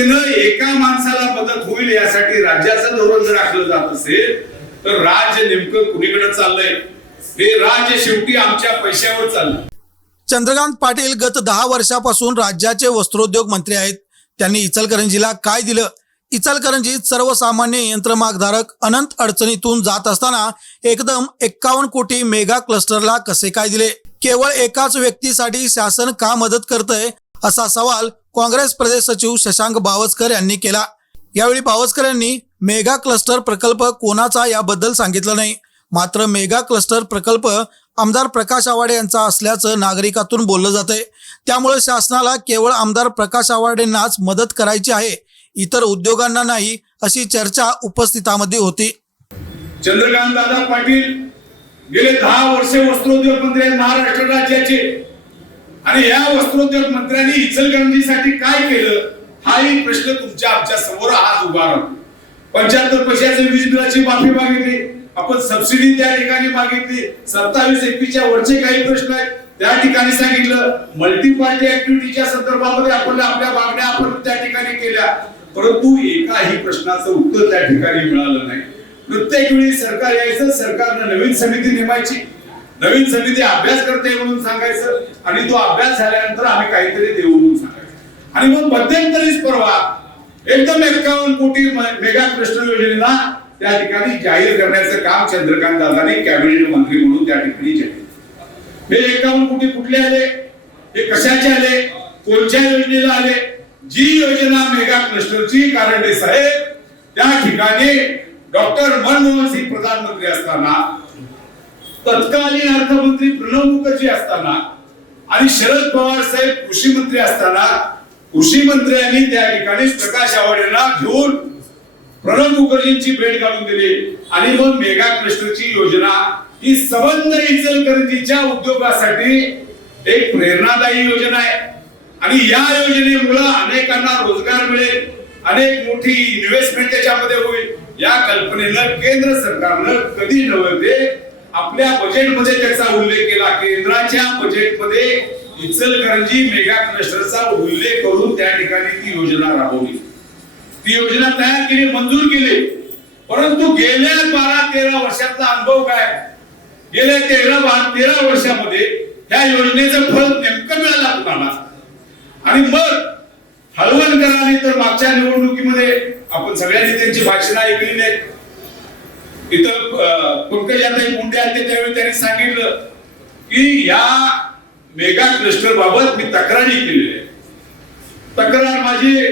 पद्धतीनं एका माणसाला मदत होईल यासाठी राज्याचं धोरण जर आखलं जात असेल तर राज्य नेमकं कुणीकडे चाललंय? हे राज्य शेवटी आमच्या पैशावर चाललंय. चंद्रकांत पाटील गत दहा वर्षापासून राज्याचे वस्त्रोद्योग मंत्री आहेत. त्यांनी इचलकरंजीला काय दिलं? इचलकरंजीत सर्वसामान्य यंत्रमागधारक अनंत अडचणीतून जात असताना एकदम एक्कावन्न कोटी मेगा क्लस्टरला कसे काय दिले? केवळ एकाच व्यक्तीसाठी शासन का मदत करतंय? असा सवाल काँग्रेस प्रदेश सचिव शशांक बावस्कर यांनी केला. यावेळी बावस्कर यांनी मेगा क्लस्टर प्रकल्प कोणाचा याबद्दल सांगितलं नाही. मात्र मेगा क्लस्टर प्रकल्प आमदार प्रकाश आवाडे यांचा असल्याचं नागरिकातून बोललं जातंय. त्यामुळे शासनाला केवळ आमदार प्रकाश आवाडेंनाच मदत करायची आहे. इतर उद्योगांना नाही अशी चर्चा उपस्थितांमध्ये होती. चंद्रकांत दादा पाटील गेले दहा वर्षे वस्त्रोद्योग मंत्री महाराष्ट्र राज्याचे. आणि या वस्त्रोद्योग मंत्र्यांनी इचलकरंजीसाठी काय केलं हाही प्रश्न तुमच्या आमच्यासमोर आज उभा राहतो. पंच्याहत्तर पैशाचे वीज बिलाची माफी मागितली आपण सबसिडी त्या ठिकाणी मागितली सत्तावीस एपीच्या वरचे काही प्रश्न आहेत त्या ठिकाणी सांगितलं मल्टीपार्टी ऍक्टिव्हिटीच्या संदर्भामध्ये आपण आपल्या मागण्या आपण त्या ठिकाणी केल्या परंतु एकाही प्रश्नाचं उत्तर त्या ठिकाणी मिळालं नाही. प्रत्येक वेळी सरकार यायचं सरकारनं नवीन समिती नेमायची नवीन समिती अभ्यास करते म्हणून सांगायचं आणि तो अभ्यास झाल्यानंतर आम्ही काहीतरी देऊ म्हणून सांगायचं. आणि मग मध्यंतरीच परवा एकदम एक्कावन्न कोटी मेगा क्लस्टर योजनेला त्या ठिकाणी जाहीर करण्याचं काम चंद्रकांत दादाने कॅबिनेट मंत्री म्हणून त्या ठिकाणी जाहीर हे एकावन्न कोटी कुठले आले? हे कशाचे आले? कोणत्या योजनेला आले? जी योजना मेगा क्लस्टरची कारण साहेब त्या ठिकाणी डॉक्टर मनमोहन सिंग प्रधानमंत्री असताना तत्कालीन अर्थमंत्री प्रणव मुखर्जी असताना आणि शरद पवार साहेब कृषी मंत्री असताना कृषी मंत्र्यांनी त्या ठिकाणी प्रकाश आवाडेला घेऊन प्रणव मुखर्जींची भेट घालून दिली. आणि मग मेगा क्लस्टरची योजना ही संबंध इचलकरंजीच्या उद्योगासाठी एक प्रेरणादायी योजना आहे. आणि या योजनेमुळे अनेकांना रोजगार मिळेल अनेक मोठी इन्व्हेस्टमेंट त्याच्यामध्ये होईल. या कल्पनेनं केंद्र सरकारनं कधी नव्हते आपल्या बजेटमध्ये त्याचा उल्लेख केला. केंद्राच्या बजेटमध्ये इचलकरंजी मेगा क्लस्टरचा उल्लेख करून त्या ठिकाणी ती योजना राबवली. ती योजना तयार केली मंजूर केली. परंतु गेल्या बारा तेरा वर्षातला अनुभव काय? गेल्या तेरा बारा तेरा वर्षामध्ये त्या योजनेचं फळ नेमकं मिळालं आपल्याला. आणि मग हळवणकरांनी तर मागच्या निवडणुकीमध्ये आपण सगळ्यांनी त्यांची भाषणं ऐकली नाहीत. इथं अं, पंकजाताई मुंडे आले त्यावेळी त्यांनी सांगितलं की या मेगा क्लस्टर बाबत मी तक्रारी केली आहे. तक्रार माझी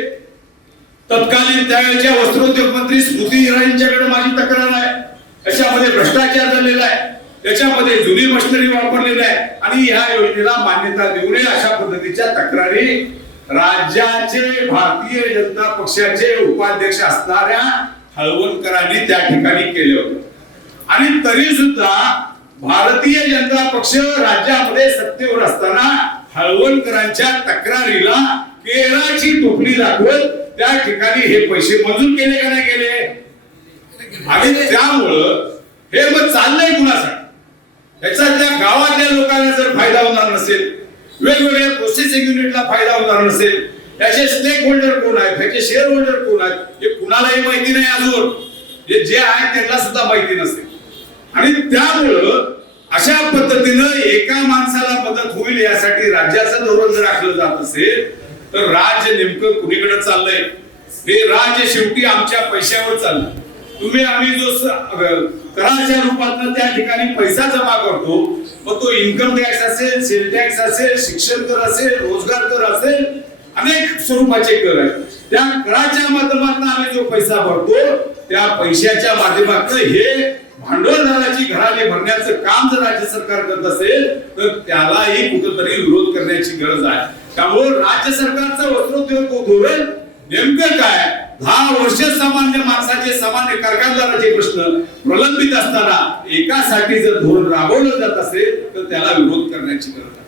तत्कालीन त्यावेळेच्या वस्त्रोद्योग मंत्री स्मृती इराणींच्याकडे माझी तक्रार आहे. त्याच्यामध्ये भ्रष्टाचार झालेला आहे. त्याच्यामध्ये जुनी मशिनरी वापरलेली आहे. आणि ह्या योजनेला मान्यता देऊ नये अशा पद्धतीच्या तक्रारी राज्याचे भारतीय जनता पक्षाचे उपाध्यक्ष असणाऱ्या हळवणकरांनी त्या ठिकाणी केले होते. आणि तरी सुद्धा भारतीय जनता पक्ष राज्यामध्ये सत्तेवर असताना हळवणकरांच्या तक्रारीला केराची टोपली दाखवत त्या ठिकाणी हे पैसे मंजूर केले का नाही गेले? आणि त्यामुळं हे मग चाललंय कुणासाठी? याचा त्या गावातल्या लोकांना जर फायदा होणार नसेल वेगवेगळ्या प्रोसेसिंग युनिटला फायदा होणार नसेल त्याचे स्टेक होल्डर कोण आहेत त्याचे शेअर होल्डर कोण आहेत हे कुणालाही माहिती नाही अजून. हे जे आहे त्यांना सुद्धा माहिती नसेल. आणि त्यामुळं अशा पद्धतीनं एका माणसाला मदत होईल यासाठी राज्याचं धोरण जर आखलं जात असेल तर राज्य नेमकं कुणीकडे चाललंय? हे राज्य शेवटी आमच्या पैशावर चाललंय. तुम्ही आम्ही जो कराच्या रूपात त्या ठिकाणी पैसा जमा करतो मग तो इन्कम टॅक्स असेल सेल टॅक्स असेल शिक्षण कर असेल रोजगार कर असेल अनेक स्वरूपाचे कर आहेत. त्या कराच्या माध्यमातून आम्ही जो पैसा भरतो त्या पैशाच्या माध्यमातून हे भांडवलदाराची घराने भरण्याचं काम जर राज्य सरकार करत असेल तर त्यालाही कुठंतरी विरोध करण्याची गरज आहे. त्यामुळे राज्य सरकारचं वस्त्रोद्योग धोरण नेमकं काय? दहा वर्ष सामान्य माणसाचे सामान्य कारखानदाराचे प्रश्न प्रलंबित असताना एकासाठी जर धोरण राबवलं जात असेल तर त्याला विरोध करण्याची गरज आहे.